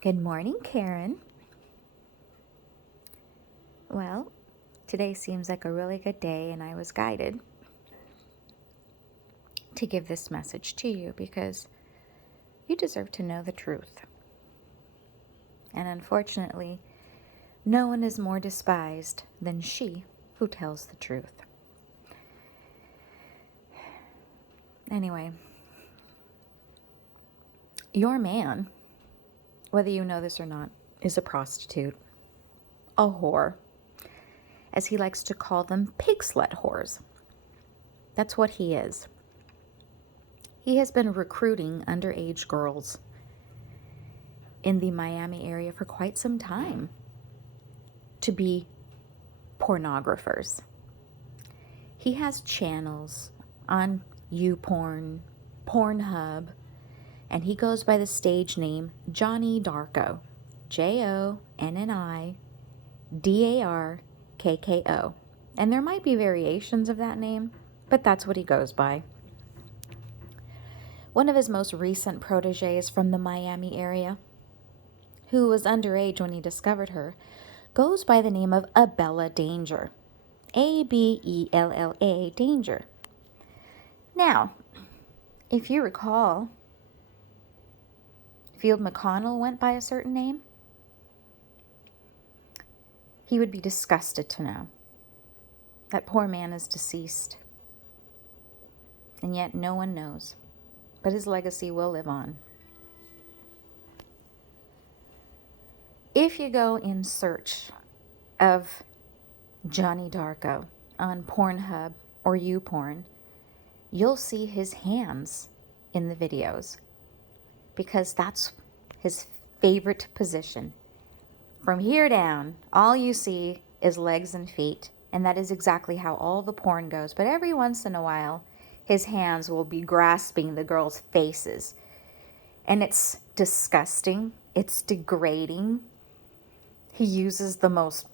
Good morning, Karen. Well, today seems like a really good day, and I was guided to give this message to you because you deserve to know the truth. And unfortunately, no one is more despised than she who tells the truth. Anyway, your man, whether you know this or not, is a prostitute, a whore, as he likes to call them, pig slut whores. That's what he is. He has been recruiting underage girls in the Miami area for quite some time to be pornographers. He has channels on YouPorn, Pornhub, and he goes by the stage name Jonni Darkko. JonniDarkko. And there might be variations of that name, but that's what he goes by. One of his most recent proteges from the Miami area, who was underage when he discovered her, goes by the name of Abella Danger. Abella Danger. Now, if you recall, Field McConnell went by a certain name. He would be disgusted to know that poor man is deceased. And yet no one knows. But his legacy will live on. If you go in search of Jonni Darkko on Pornhub or YouPorn, you'll see his hands in the videos because that's his favorite position. From here down, all you see is legs and feet, and that is exactly how all the porn goes. But every once in a while, his hands will be grasping the girls' faces. And it's disgusting. It's degrading. He uses the most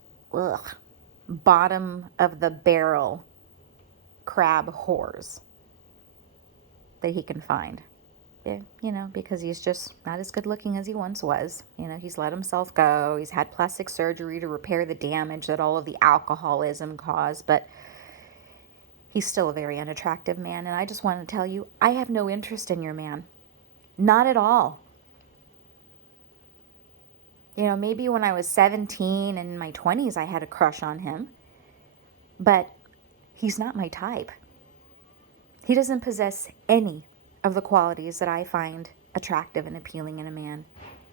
bottom of the barrel crab whores that he can find. Because he's just not as good looking as he once was. He's let himself go. He's had plastic surgery to repair the damage that all of the alcoholism caused. But he's still a very unattractive man. And I just want to tell you, I have no interest in your man. Not at all. Maybe when I was 17 and in my 20s, I had a crush on him. But he's not my type. He doesn't possess any of the qualities that I find attractive and appealing in a man.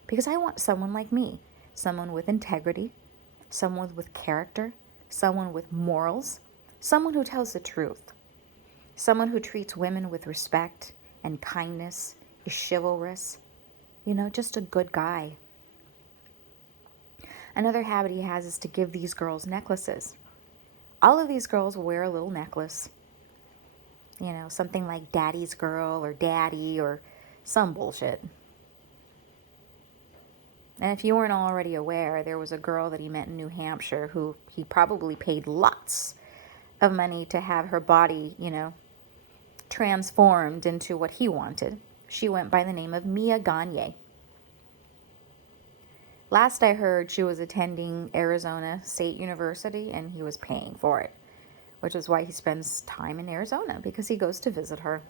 Because I want someone like me. Someone with integrity. Someone with character. Someone with morals. Someone who tells the truth. Someone who treats women with respect and kindness, is chivalrous. Just a good guy. Another habit he has is to give these girls necklaces. All of these girls will wear a little necklace. Something like Daddy's Girl or Daddy or some bullshit. And if you weren't already aware, there was a girl that he met in New Hampshire who he probably paid lots of money to have her body, transformed into what he wanted. She went by the name of Mia Gagne. Last I heard, she was attending Arizona State University and he was paying for it, which is why he spends time in Arizona, because he goes to visit her.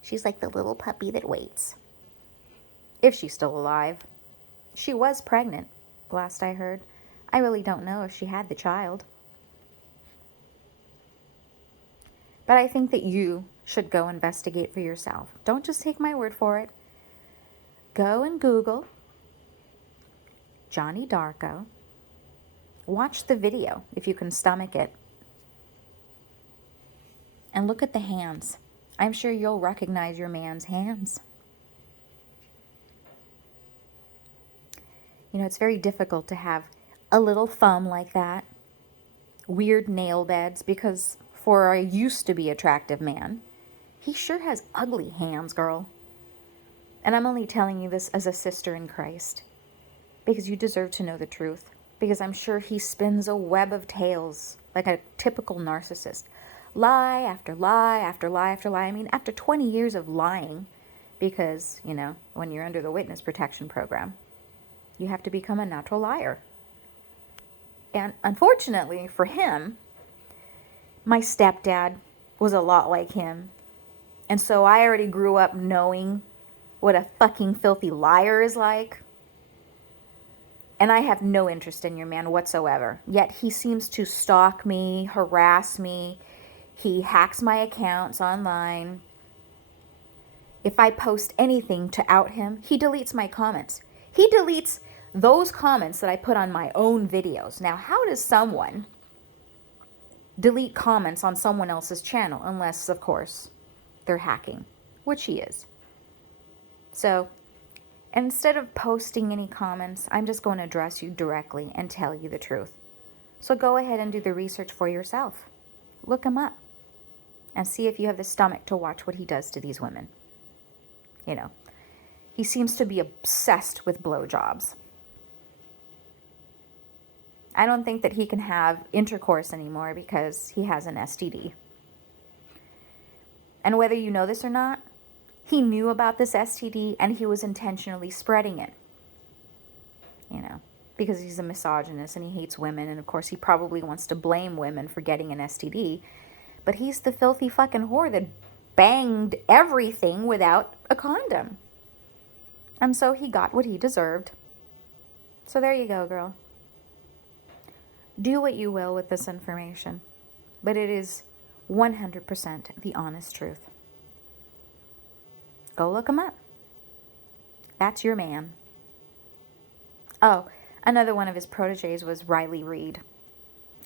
She's like the little puppy that waits. If she's still alive. She was pregnant, last I heard. I really don't know if she had the child. But I think that you should go investigate for yourself. Don't just take my word for it. Go and Google Jonni Darkko. Watch the video if you can stomach it. And look at the hands. I'm sure you'll recognize your man's hands. It's very difficult to have a little thumb like that. Weird nail beds, because for a used to be attractive man, he sure has ugly hands, girl. And I'm only telling you this as a sister in Christ, because you deserve to know the truth. Because I'm sure he spins a web of tales like a typical narcissist. Lie after lie after lie after lie. I mean, after 20 years of lying, because, when you're under the witness protection program, you have to become a natural liar. And unfortunately for him, my stepdad was a lot like him. And so I already grew up knowing what a fucking filthy liar is like. And I have no interest in your man whatsoever. Yet he seems to stalk me, harass me. He hacks my accounts online. If I post anything to out him, he deletes my comments. He deletes those comments that I put on my own videos. Now, how does someone delete comments on someone else's channel? Unless, of course, they're hacking, which he is. So, instead of posting any comments, I'm just going to address you directly and tell you the truth. So go ahead and do the research for yourself. Look him up and see if you have the stomach to watch what he does to these women. He seems to be obsessed with blowjobs. I don't think that he can have intercourse anymore because he has an STD. And whether you know this or not, he knew about this STD and he was intentionally spreading it. Because he's a misogynist and he hates women. And of course, he probably wants to blame women for getting an STD. But he's the filthy fucking whore that banged everything without a condom. And so he got what he deserved. So there you go, girl. Do what you will with this information. But it is 100% the honest truth. Go look him up. That's your man. Oh, another one of his proteges was Riley Reid,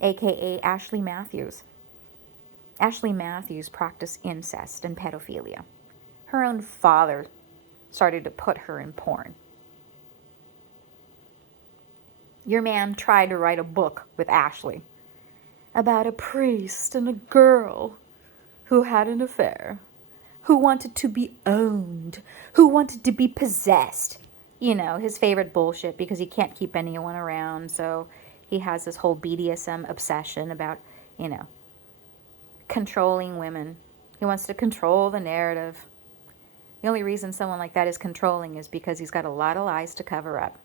a.k.a. Ashley Matthews. Ashley Matthews practiced incest and pedophilia. Her own father started to put her in porn. Your man tried to write a book with Ashley about a priest and a girl who had an affair, who wanted to be owned, who wanted to be possessed. His favorite bullshit, because he can't keep anyone around, so he has this whole BDSM obsession about, controlling women. He wants to control the narrative. The only reason someone like that is controlling is because he's got a lot of lies to cover up.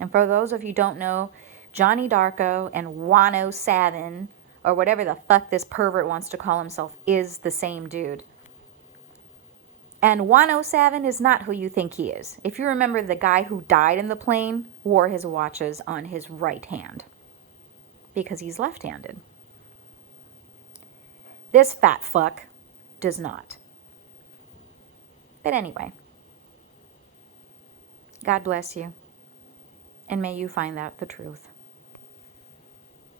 And for those of you who don't know, Jonni Darkko and Wano Savin, or whatever the fuck this pervert wants to call himself, is the same dude. And Wano Savin is not who you think he is. If you remember, the guy who died in the plane wore his watches on his right hand because he's left-handed. This fat fuck does not. But anyway, God bless you, and may you find out the truth.